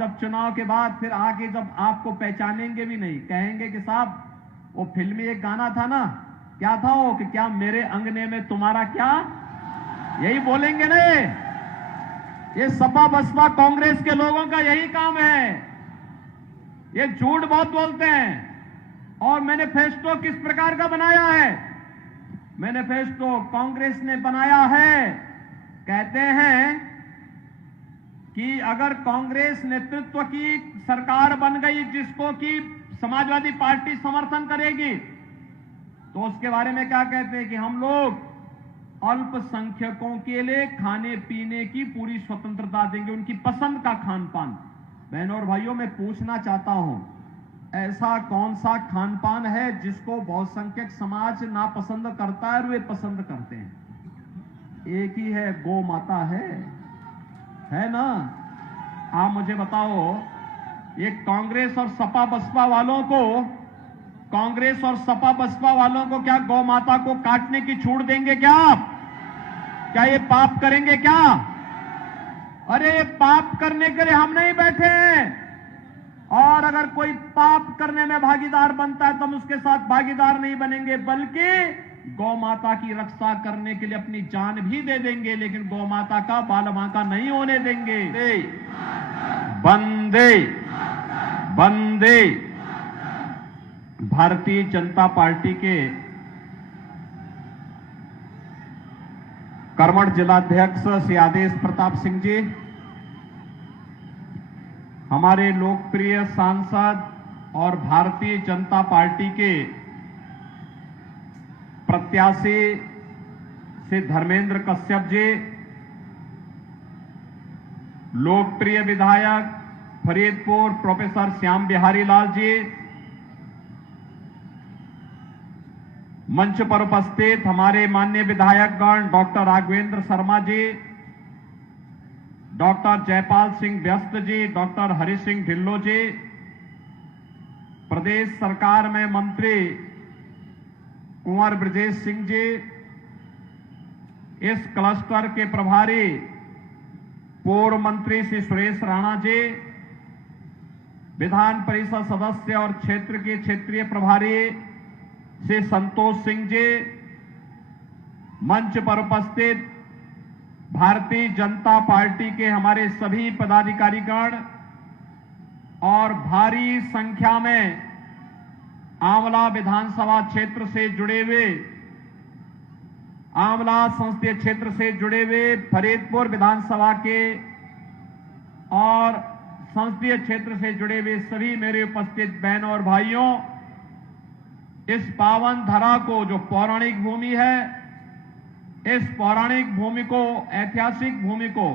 जब चुनाव के बाद फिर आके जब आपको पहचानेंगे भी नहीं, कहेंगे कि साहब वो फिल्मी एक गाना था ना, क्या था वो कि क्या मेरे अंगने में तुम्हारा क्या, यही बोलेंगे ना। ये सपा बसपा कांग्रेस के लोगों का यही काम है, ये झूठ बहुत बोलते हैं। और मैनिफेस्टो किस प्रकार का बनाया है? मैनिफेस्टो कांग्रेस ने बनाया है, कहते हैं कि अगर कांग्रेस नेतृत्व की सरकार बन गई जिसको कि समाजवादी पार्टी समर्थन करेगी, तो उसके बारे में क्या कहते हैं कि हम लोग अल्पसंख्यकों के लिए खाने पीने की पूरी स्वतंत्रता देंगे, उनकी पसंद का खान पान। बहनों और भाइयों, मैं पूछना चाहता हूं, ऐसा कौन सा खान पान है जिसको बहुसंख्यक समाज नापसंद करता है और वे पसंद करते हैं? एक ही है, गौ माता है ना। आप मुझे बताओ, ये कांग्रेस और सपा बसपा वालों को क्या गौ माता को काटने की छूट देंगे क्या आप? क्या ये पाप करेंगे क्या? अरे ये पाप करने के लिए हम नहीं बैठे हैं, और अगर कोई पाप करने में भागीदार बनता है तो हम उसके साथ भागीदार नहीं बनेंगे, बल्कि गौ माता की रक्षा करने के लिए अपनी जान भी दे देंगे, लेकिन गौ माता का बाल बांका नहीं होने देंगे। बंदे बंदे भारतीय जनता पार्टी के कर्मठ जिलाध्यक्ष श्री आदेश प्रताप सिंह जी, हमारे लोकप्रिय सांसद और भारतीय जनता पार्टी के प्रत्याशी श्री धर्मेंद्र कश्यप जी, लोकप्रिय विधायक फरीदपुर प्रोफेसर श्याम बिहारी लाल जी, मंच पर उपस्थित हमारे माननीय विधायकगण डॉक्टर राघवेंद्र शर्मा जी, डॉक्टर जयपाल सिंह व्यस्त जी, डॉक्टर हरि सिंह ढिल्लो जी, प्रदेश सरकार में मंत्री कुंवर ब्रजेश सिंह जी, इस क्लस्टर के प्रभारी पूर्व मंत्री श्री सुरेश राणा जी, विधान परिषद सदस्य और क्षेत्र के क्षेत्रीय प्रभारी श्री संतोष सिंह जी, मंच पर उपस्थित भारतीय जनता पार्टी के हमारे सभी पदाधिकारीगण और भारी संख्या में आंवला विधानसभा क्षेत्र से जुड़े हुए, आंवला संसदीय क्षेत्र से जुड़े हुए फरीदपुर विधानसभा के और संसदीय क्षेत्र से जुड़े हुए सभी मेरे उपस्थित बहनों और भाइयों, इस पावन धरा को, जो पौराणिक भूमि है, इस पौराणिक भूमि को, ऐतिहासिक भूमि को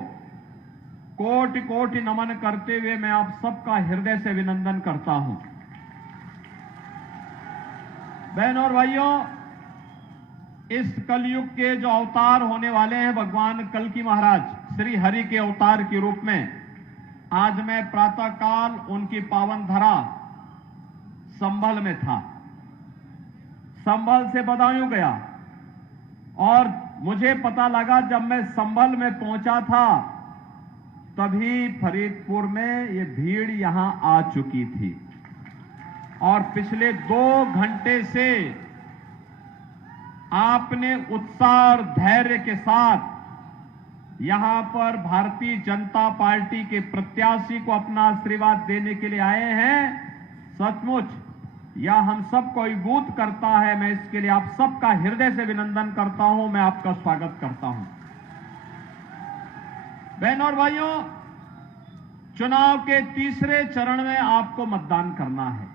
कोटि कोटि नमन करते हुए मैं आप सबका हृदय से अभिनंदन करता हूं। बहनों और भाइयों, इस कलयुग के जो अवतार होने वाले हैं भगवान कल्कि महाराज श्री हरि के अवतार के रूप में, आज मैं प्रातःकाल उनकी पावन धरा संभल में था। संभल से बदायूं गया और मुझे पता लगा जब मैं संभल में पहुंचा था तभी फरीदपुर में ये भीड़ यहां आ चुकी थी, और पिछले 2 घंटे से आपने उत्साह और धैर्य के साथ यहां पर भारतीय जनता पार्टी के प्रत्याशी को अपना आशीर्वाद देने के लिए आए हैं। सचमुच यह हम सबको अभिभूत करता है। मैं इसके लिए आप सबका हृदय से अभिनंदन करता हूं, मैं आपका स्वागत करता हूं। बहनों और भाइयों, चुनाव के तीसरे चरण में आपको मतदान करना है।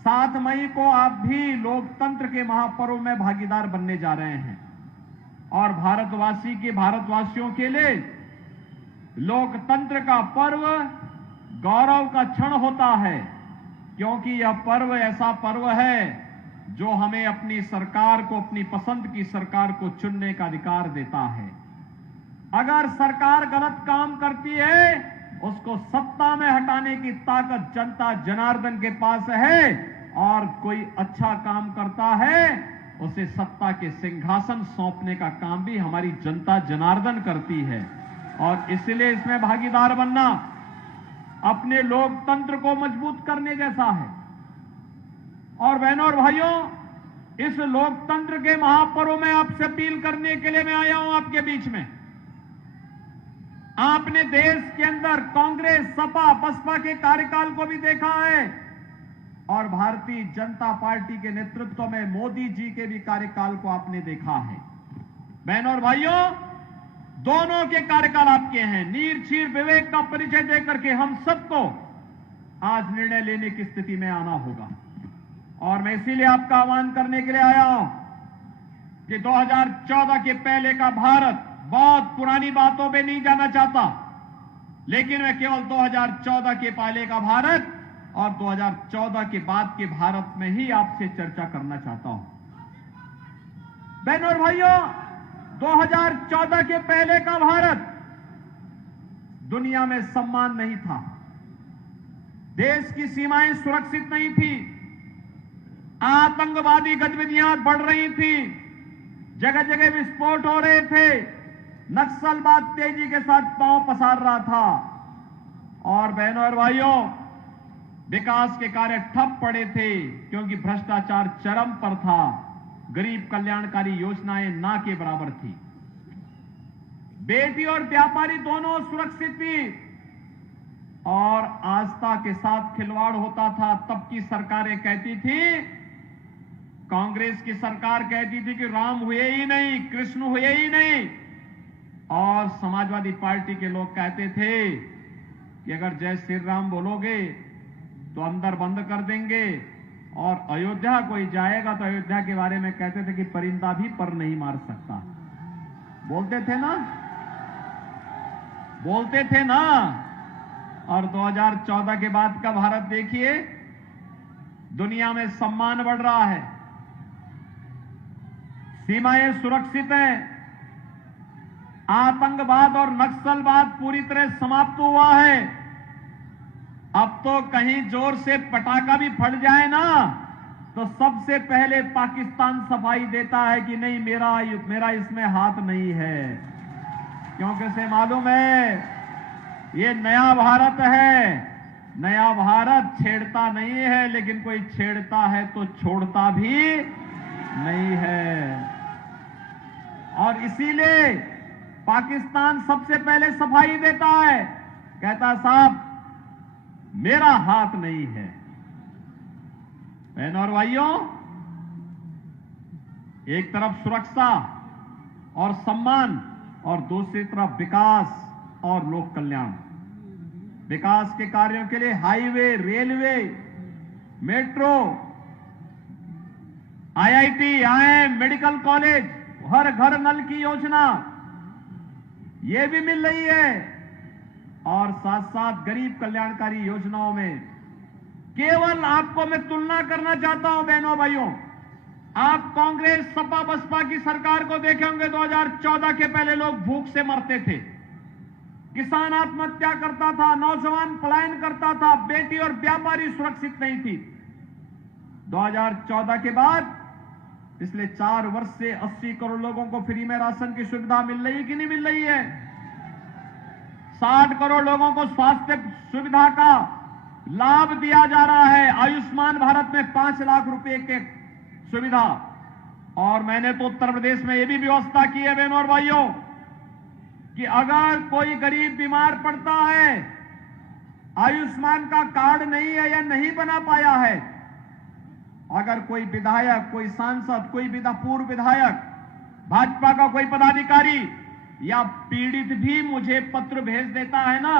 7 मई को आप भी लोकतंत्र के महापर्व में भागीदार बनने जा रहे हैं, और भारतवासियों के लिए लोकतंत्र का पर्व गौरव का क्षण होता है, क्योंकि यह पर्व ऐसा पर्व है जो हमें अपनी सरकार को, अपनी पसंद की सरकार को चुनने का अधिकार देता है। अगर सरकार गलत काम करती है, उसको सत्ता में हटाने की ताकत जनता जनार्दन के पास है, और कोई अच्छा काम करता है उसे सत्ता के सिंहासन सौंपने का काम भी हमारी जनता जनार्दन करती है। और इसलिए इसमें भागीदार बनना अपने लोकतंत्र को मजबूत करने जैसा है। और बहनों और भाइयों, इस लोकतंत्र के महापर्व में आपसे अपील करने के लिए मैं आया हूं आपके बीच में। आपने देश के अंदर कांग्रेस, सपा, बसपा के कार्यकाल को भी देखा है और भारतीय जनता पार्टी के नेतृत्व में मोदी जी के भी कार्यकाल को आपने देखा है। बहनों और भाइयों, दोनों के कार्यकाल आपके हैं। नीर चीर विवेक का परिचय देकर के हम सबको आज निर्णय लेने की स्थिति में आना होगा। और मैं इसीलिए आपका आह्वान करने के लिए आया हूं कि 2014 के पहले का भारत, बहुत पुरानी बातों पे नहीं जाना चाहता, लेकिन मैं केवल 2014 के पहले का भारत और 2014 के बाद के भारत में ही आपसे चर्चा करना चाहता हूं। बहनों और भाइयों, 2014 के पहले का भारत दुनिया में सम्मान नहीं था, देश की सीमाएं सुरक्षित नहीं थी, आतंकवादी गतिविधियां बढ़ रही थी, जगह जगह विस्फोट हो रहे थे, नक्सलवाद तेजी के साथ पांव पसार रहा था और बहनों और भाइयों, विकास के कार्य ठप पड़े थे क्योंकि भ्रष्टाचार चरम पर था, गरीब कल्याणकारी योजनाएं ना के बराबर थी, बेटी और व्यापारी दोनों सुरक्षित थी और आस्था के साथ खिलवाड़ होता था। तब की सरकारें कहती थी, कांग्रेस की सरकार कहती थी कि राम हुए ही नहीं, कृष्ण हुए ही नहीं, और समाजवादी पार्टी के लोग कहते थे कि अगर जय श्री राम बोलोगे तो अंदर बंद कर देंगे, और अयोध्या कोई जाएगा तो अयोध्या के बारे में कहते थे कि परिंदा भी पर नहीं मार सकता। बोलते थे ना, बोलते थे ना। और 2014 के बाद का भारत देखिए, दुनिया में सम्मान बढ़ रहा है, सीमाएं सुरक्षित हैं, आतंकवाद और नक्सलवाद पूरी तरह समाप्त हुआ है। अब तो कहीं जोर से पटाखा भी फट जाए ना तो सबसे पहले पाकिस्तान सफाई देता है कि नहीं, मेरा इसमें हाथ नहीं है, क्योंकि उसे मालूम है ये नया भारत है। नया भारत छेड़ता नहीं है, लेकिन कोई छेड़ता है तो छोड़ता भी नहीं है। और इसीलिए पाकिस्तान सबसे पहले सफाई देता है, कहता साहब मेरा हाथ नहीं है। बहनों और भाइयों, एक तरफ सुरक्षा और सम्मान और दूसरी तरफ विकास और लोक कल्याण। विकास के कार्यों के लिए highway, railway, metro, IIT, IIM, medical college, हर घर नल की योजना ये भी मिल रही है। और साथ साथ गरीब कल्याणकारी योजनाओं में केवल आपको मैं तुलना करना चाहता हूं बहनों भाइयों, आप कांग्रेस, सपा, बसपा की सरकार को देखे होंगे। 2014 के पहले लोग भूख से मरते थे, किसान आत्महत्या करता था, नौजवान पलायन करता था, बेटी और व्यापारी सुरक्षित नहीं थी। 2014 के बाद पिछले 4 वर्ष से 80 करोड़ लोगों को फ्री में राशन की सुविधा मिल रही है कि नहीं मिल रही है? 60 करोड़ लोगों को स्वास्थ्य सुविधा का लाभ दिया जा रहा है। आयुष्मान भारत में 5 लाख रुपए के सुविधा। और मैंने तो उत्तर प्रदेश में यह भी व्यवस्था की है बहनों और भाइयों कि अगर कोई गरीब बीमार पड़ता है, आयुष्मान का कार्ड नहीं है या नहीं बना पाया है, अगर कोई विधायक, कोई सांसद, कोई पूर्व विधायक, भाजपा का कोई पदाधिकारी या पीड़ित भी मुझे पत्र भेज देता है ना,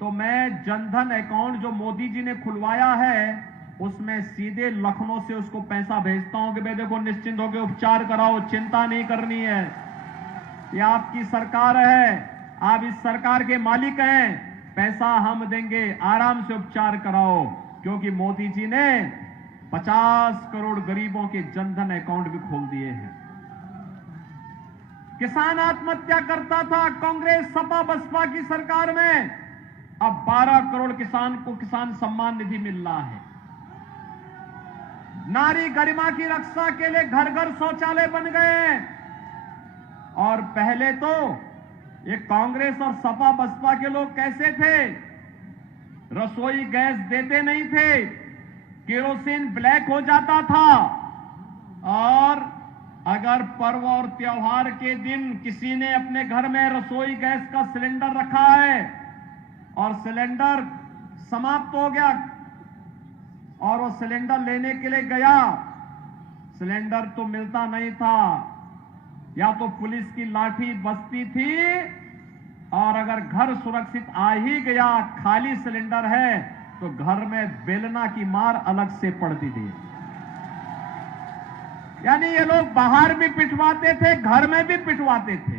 तो मैं जनधन अकाउंट जो मोदी जी ने खुलवाया है उसमें सीधे लखनऊ से उसको पैसा भेजता हूं कि भाई देखो निश्चिंत होकर उपचार कराओ, चिंता नहीं करनी है, ये आपकी सरकार है, आप इस सरकार के मालिक हैं, पैसा हम देंगे, आराम से उपचार कराओ। क्योंकि मोदी जी ने 50 करोड़ गरीबों के जनधन अकाउंट भी खोल दिए हैं। किसान आत्महत्या करता था कांग्रेस, सपा, बसपा की सरकार में, अब 12 करोड़ किसान को किसान सम्मान निधि मिल रहा है। नारी गरिमा की रक्षा के लिए घर घर शौचालय बन गए। और पहले तो ये कांग्रेस और सपा बसपा के लोग कैसे थे रसोई गैस देते नहीं थे, केरोसिन ब्लैक हो जाता था। और अगर पर्व और त्योहार के दिन किसी ने अपने घर में रसोई गैस का सिलेंडर रखा है और सिलेंडर समाप्त हो गया और वो सिलेंडर लेने के लिए गया, सिलेंडर तो मिलता नहीं था, या तो पुलिस की लाठी बजती थी, और अगर घर सुरक्षित आ ही गया, खाली सिलेंडर है, तो घर में बेलना की मार अलग से पड़ती थी। यानी ये लोग बाहर भी पिटवाते थे, घर में भी पिटवाते थे।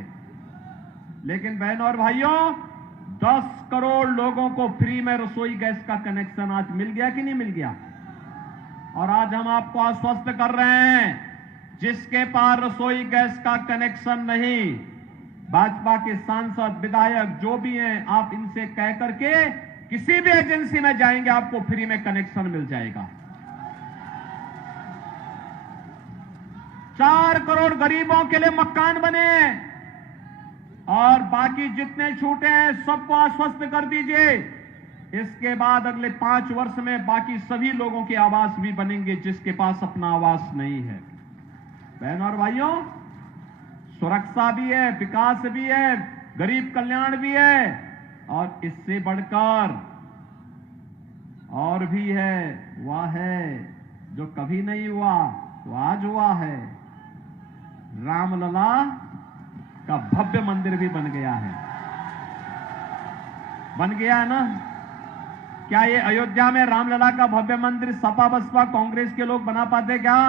लेकिन बहनों और भाइयों, 10 करोड़ लोगों को फ्री में रसोई गैस का कनेक्शन आज मिल गया कि नहीं मिल गया? और आज हम आपको आश्वस्त कर रहे हैं, जिसके पास रसोई गैस का कनेक्शन नहीं, भाजपा के सांसद, विधायक जो भी हैं, आप इनसे कह करके किसी भी एजेंसी में जाएंगे, आपको फ्री में कनेक्शन मिल जाएगा। 4 करोड़ गरीबों के लिए मकान बने और बाकी जितने छूटे हैं सबको आश्वस्त कर दीजिए, इसके बाद अगले 5 वर्ष में बाकी सभी लोगों के आवास भी बनेंगे जिसके पास अपना आवास नहीं है। बहनों और भाइयों, सुरक्षा भी है, विकास भी है, गरीब कल्याण भी है, और इससे बढ़कर और भी है, वह है जो कभी नहीं हुआ वो आज हुआ है। रामलला का भव्य मंदिर भी बन गया है, बन गया है ना? क्या ये अयोध्या में रामलला का भव्य मंदिर सपा बसपा कांग्रेस के लोग बना पाते क्या?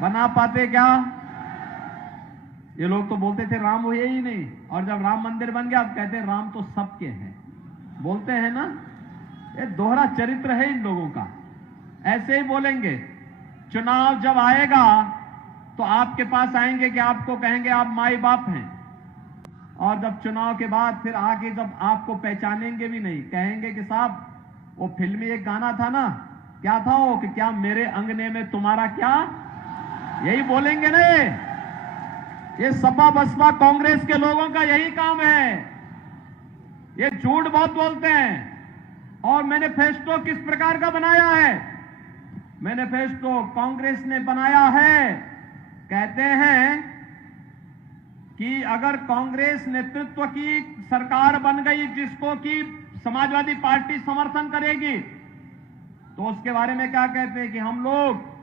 बना पाते क्या? ये लोग तो बोलते थे राम हुए ही नहीं, और जब राम मंदिर बन गया अब कहते हैं राम तो सबके हैं। बोलते हैं ना, ये दोहरा चरित्र है इन लोगों का, ऐसे ही बोलेंगे। चुनाव जब आएगा तो आपके पास आएंगे कि आपको कहेंगे आप माई बाप हैं, और जब चुनाव के बाद फिर आके जब आपको पहचानेंगे भी नहीं, कहेंगे कि साहब वो फिल्मी एक गाना था ना, क्या था वो, कि क्या मेरे अंगने में तुम्हारा क्या, यही बोलेंगे ना। ये सपा बसपा कांग्रेस के लोगों का यही काम है, ये झूठ बहुत बोलते हैं। और मैनिफेस्टो किस प्रकार का बनाया है? मैनिफेस्टो कांग्रेस ने बनाया है, कहते हैं कि अगर कांग्रेस नेतृत्व की सरकार बन गई जिसको कि समाजवादी पार्टी समर्थन करेगी, तो उसके बारे में क्या कहते हैं कि हम लोग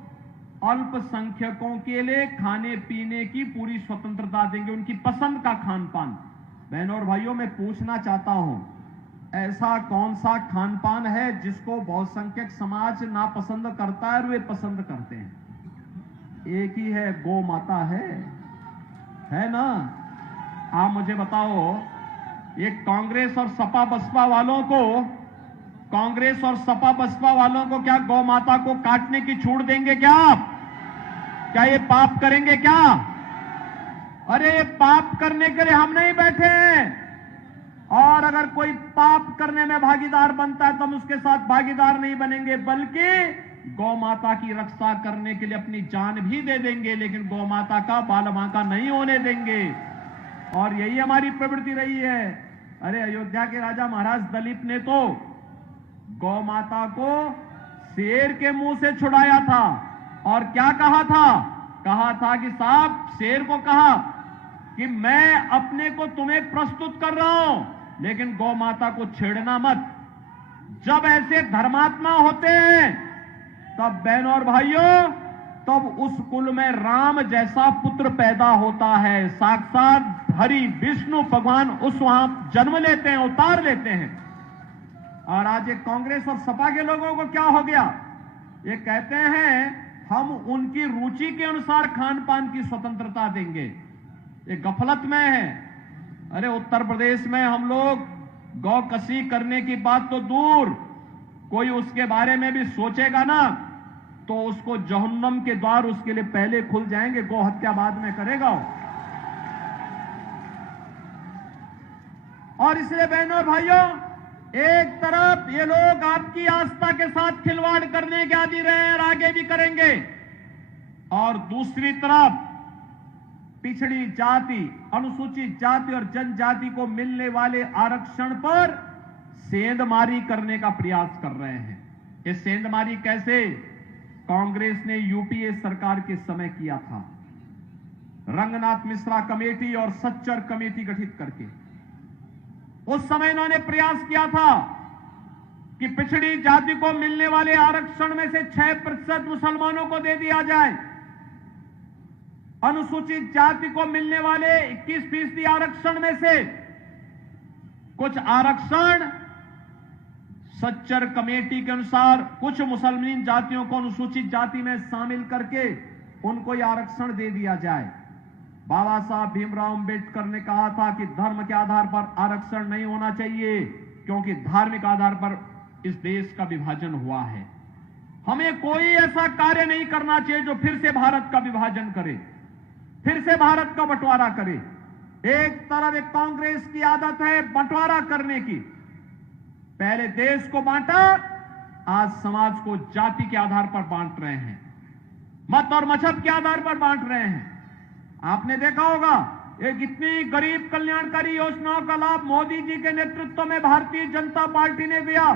अल्पसंख्यकों के लिए खाने पीने की पूरी स्वतंत्रता देंगे, उनकी पसंद का खान पान। बहनों और भाइयों, मैं पूछना चाहता हूं, ऐसा कौन सा खान पान है जिसको बहुसंख्यक समाज नापसंद करता है और वे पसंद करते हैं? एक ही है, गौ माता है ना? आप मुझे बताओ, ये कांग्रेस और सपा बसपा वालों को, कांग्रेस और सपा बसपा वालों को क्या गौ माता को काटने की छूट देंगे क्या आप? क्या ये पाप करेंगे क्या? अरे ये पाप करने के लिए हम नहीं बैठे हैं, और अगर कोई पाप करने में भागीदार बनता है तो हम उसके साथ भागीदार नहीं बनेंगे, बल्कि गौ माता की रक्षा करने के लिए अपनी जान भी दे देंगे, लेकिन गौ माता का बाल बांका नहीं होने देंगे। और यही हमारी प्रवृत्ति रही है। अरे अयोध्या के राजा महाराज दिलीप ने तो गौ माता को शेर के मुंह से छुड़ाया था, और क्या कहा था? कहा था कि साहब, शेर को कहा कि मैं अपने को तुम्हें प्रस्तुत कर रहा हूं, लेकिन गौ माता को छेड़ना मत। जब ऐसे धर्मात्मा होते हैं तब बहनों और भाइयों, तब उस कुल में राम जैसा पुत्र पैदा होता है। साक्षात हरि विष्णु भगवान उस वहां जन्म लेते हैं, अवतार लेते हैं। और आज ये कांग्रेस और सपा के लोगों को क्या हो गया? ये कहते हैं हम उनकी रुचि के अनुसार खान पान की स्वतंत्रता देंगे। ये गफलत में है। अरे उत्तर प्रदेश में हम लोग गौ कसी करने की बात तो दूर, कोई उसके बारे में भी सोचेगा ना तो उसको जहन्नम के द्वार उसके लिए पहले खुल जाएंगे, गौ हत्या बाद में करेगा। और इसलिए बहनों और भाइयों, एक तरफ ये लोग आपकी आस्था के साथ खिलवाड़ करने के आदी रहे हैं और आगे भी करेंगे, और दूसरी तरफ पिछड़ी जाति, अनुसूचित जाति और जनजाति को मिलने वाले आरक्षण पर सेंधमारी करने का प्रयास कर रहे हैं। ये सेंधमारी कैसे कांग्रेस ने यूपीए सरकार के समय किया था, रंगनाथ मिश्रा कमेटी और सच्चर कमेटी गठित करके। उस समय इन्होंने प्रयास किया था कि पिछड़ी जाति को मिलने वाले आरक्षण में से 6% मुसलमानों को दे दिया जाए, अनुसूचित जाति को मिलने वाले 21% आरक्षण में से कुछ आरक्षण सच्चर कमेटी के अनुसार कुछ मुसलमान जातियों को अनुसूचित जाति में शामिल करके उनको यह आरक्षण दे दिया जाए। बाबा साहब भीमराव अंबेडकर ने कहा था कि धर्म के आधार पर आरक्षण नहीं होना चाहिए, क्योंकि धार्मिक आधार पर इस देश का विभाजन हुआ है। हमें कोई ऐसा कार्य नहीं करना चाहिए जो फिर से भारत का विभाजन करे, फिर से भारत का बंटवारा करे। एक तरफ एक कांग्रेस की आदत है बंटवारा करने की, पहले देश को बांटा, आज समाज को जाति के आधार पर बांट रहे हैं, मत और मजहब के आधार पर बांट रहे हैं। आपने देखा होगा एक इतनी गरीब कल्याणकारी योजनाओं का लाभ मोदी जी के नेतृत्व में भारतीय जनता पार्टी ने दिया,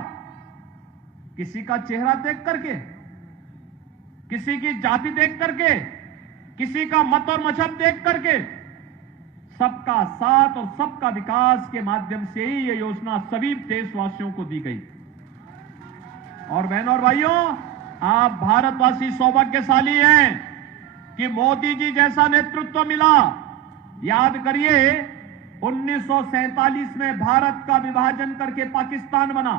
किसी का चेहरा देख करके, किसी की जाति देख करके, किसी का मत और मजहब देख करके, सबका साथ और सबका विकास के माध्यम से ही यह योजना सभी देशवासियों को दी गई। और बहनों और भाइयों, आप भारतवासी सौभाग्यशाली हैं कि मोदी जी जैसा नेतृत्व मिला। याद करिए 1947 में भारत का विभाजन करके पाकिस्तान बना।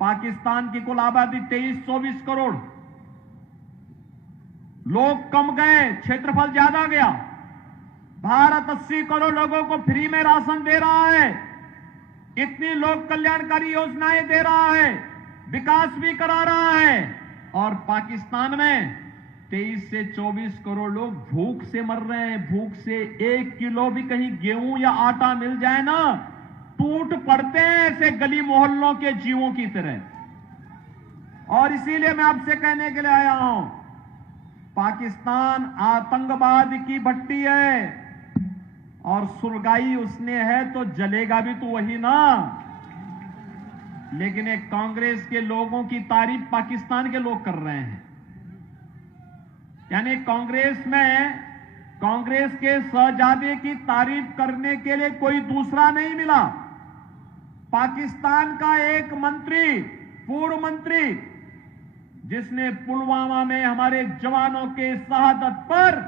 पाकिस्तान की कुल आबादी 23-24 करोड़, लोग कम गए, क्षेत्रफल ज्यादा गया। भारत 80 करोड़ लोगों को फ्री में राशन दे रहा है, इतनी लोक कल्याणकारी योजनाएं दे रहा है, विकास भी करा रहा है। और पाकिस्तान में 23 से 24 करोड़ लोग भूख से मर रहे हैं। भूख से 1 किलो भी कहीं गेहूं या आटा मिल जाए ना, टूट पड़ते हैं ऐसे गली मोहल्लों के जीवों की तरह। और इसीलिए मैं आपसे कहने के लिए आया हूं, पाकिस्तान आतंकवाद की भट्टी है और सुलगाई उसने है तो जलेगा भी तो वही ना। लेकिन एक कांग्रेस के लोगों की तारीफ पाकिस्तान के लोग कर रहे हैं, यानी कांग्रेस में कांग्रेस के शहजादे की तारीफ करने के लिए कोई दूसरा नहीं मिला। पाकिस्तान का एक मंत्री, पूर्व मंत्री, जिसने पुलवामा में हमारे जवानों के शहादत पर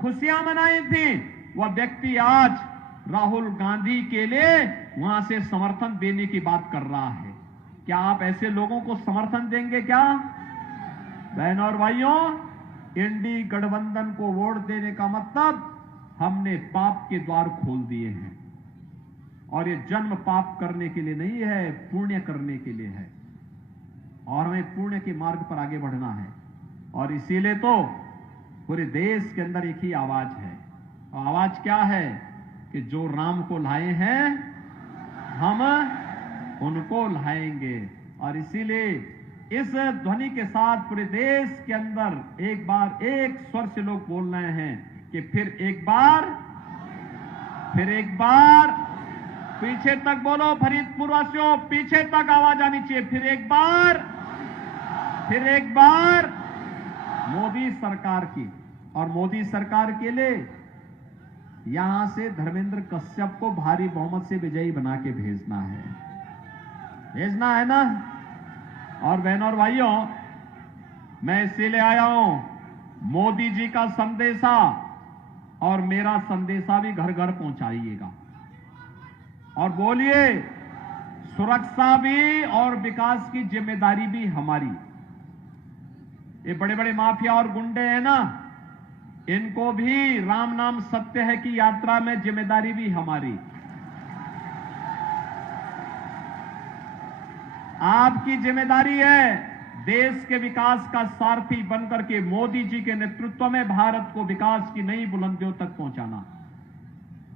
खुशियां मनाई थी, वह व्यक्ति आज राहुल गांधी के लिए वहां से समर्थन देने की बात कर रहा है। क्या आप ऐसे लोगों को समर्थन देंगे क्या? बहनों और भाइयों, इंडी गठबंधन को वोट देने का मतलब हमने पाप के द्वार खोल दिए हैं। और ये जन्म पाप करने के लिए नहीं है, पुण्य करने के लिए है। और हमें पुण्य के मार्ग पर आगे बढ़ना है। और इसीलिए तो पूरे देश के अंदर एक ही आवाज है। और आवाज क्या है कि जो राम को लाए हैं हम उनको लाएंगे। और इसीलिए इस ध्वनि के साथ पूरे देश के अंदर एक बार एक स्वर से लोग बोल रहे हैं कि फिर एक बार, पीछे तक बोलो फरीदपुर वासियों, पीछे तक आवाज आनी चाहिए। फिर एक बार मोदी सरकार की। और मोदी सरकार के लिए यहां से धर्मेंद्र कश्यप को भारी बहुमत से विजयी बना के भेजना है ना। और बहनों और भाइयों, मैं इसीलिए आया हूं, मोदी जी का संदेशा और मेरा संदेशा भी घर घर पहुंचाइएगा। और बोलिए, सुरक्षा भी और विकास की जिम्मेदारी भी हमारी। ये बड़े बड़े माफिया और गुंडे हैं ना, इनको भी राम नाम सत्य है की यात्रा में जिम्मेदारी भी हमारी। आपकी जिम्मेदारी है देश के विकास का सारथी बनकर के मोदी जी के नेतृत्व में भारत को विकास की नई बुलंदियों तक पहुंचाना।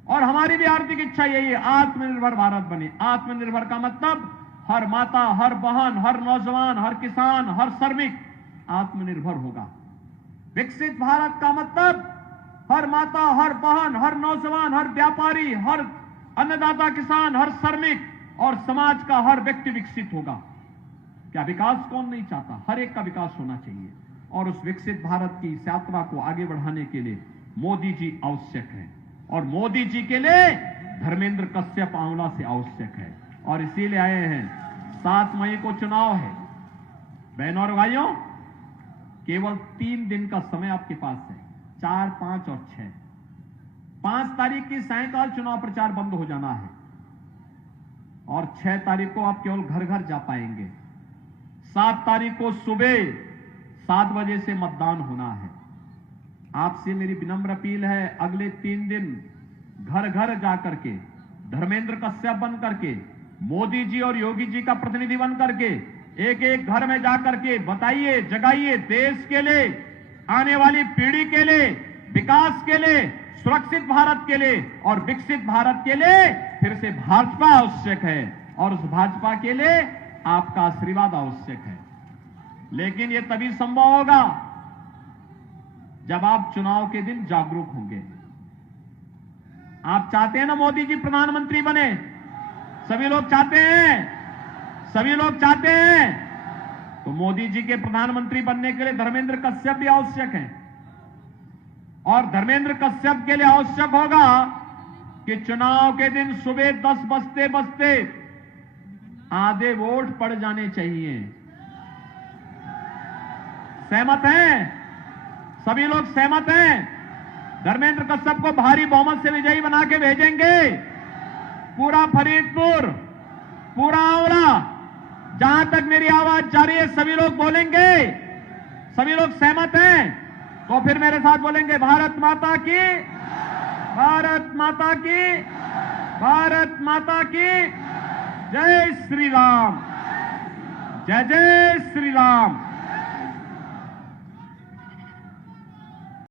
और हमारी भी आर्थिक इच्छा यही है, आत्मनिर्भर भारत बने। आत्मनिर्भर का मतलब हर माता, हर बहन, हर नौजवान, हर किसान, हर श्रमिक आत्मनिर्भर होगा। विकसित भारत का मतलब हर माता, हर बहन, हर नौजवान, हर व्यापारी, हर अन्नदाता किसान, हर श्रमिक और समाज का हर व्यक्ति विकसित होगा। क्या विकास कौन नहीं चाहता? हर एक का विकास होना चाहिए। और उस विकसित भारत की इस यात्रा को आगे बढ़ाने के लिए मोदी जी आवश्यक है, और मोदी जी के लिए धर्मेंद्र कश्यप आंवला से आवश्यक है। और इसीलिए आए हैं। 7 मई को चुनाव है। बहनों और भाइयों, केवल 3 दिन का समय आपके पास है, 4, 5 और 6। 5 तारीख की सायंकाल चुनाव प्रचार बंद हो जाना है, और 6 तारीख को आप केवल घर घर जा पाएंगे। 7 तारीख को सुबह 7 बजे से मतदान होना है। आपसे मेरी विनम्र अपील है, अगले 3 दिन घर घर जाकर के, धर्मेंद्र कश्यप बन करके, मोदी जी और योगी जी का प्रतिनिधि बन करके, एक एक घर में जाकर के बताइए, जगाइए, देश के लिए, आने वाली पीढ़ी के लिए, विकास के लिए, सुरक्षित भारत के लिए और विकसित भारत के लिए फिर से भाजपा आवश्यक है, और उस भाजपा के लिए आपका आशीर्वाद आवश्यक है। लेकिन यह तभी संभव होगा जब आप चुनाव के दिन जागरूक होंगे। आप चाहते हैं ना मोदी जी प्रधानमंत्री बने? सभी लोग चाहते हैं, सभी लोग चाहते हैं। तो मोदी जी के प्रधानमंत्री बनने के लिए धर्मेंद्र कश्यप भी आवश्यक है। और धर्मेंद्र कश्यप के लिए आवश्यक होगा कि चुनाव के दिन सुबह 10 बजते बजते आधे वोट पड़ जाने चाहिए। सहमत हैं? सभी लोग सहमत हैं? धर्मेंद्र कश्यप को भारी बहुमत से विजयी बना के भेजेंगे। पूरा फरीदपुर, पूरा आंवला, जहां तक मेरी आवाज जा रही है, सभी लोग बोलेंगे। सभी लोग सहमत हैं? तो फिर मेरे साथ बोलेंगे, भारत माता की, भारत माता की, भारत माता की जय श्री राम, जय जय श्री राम।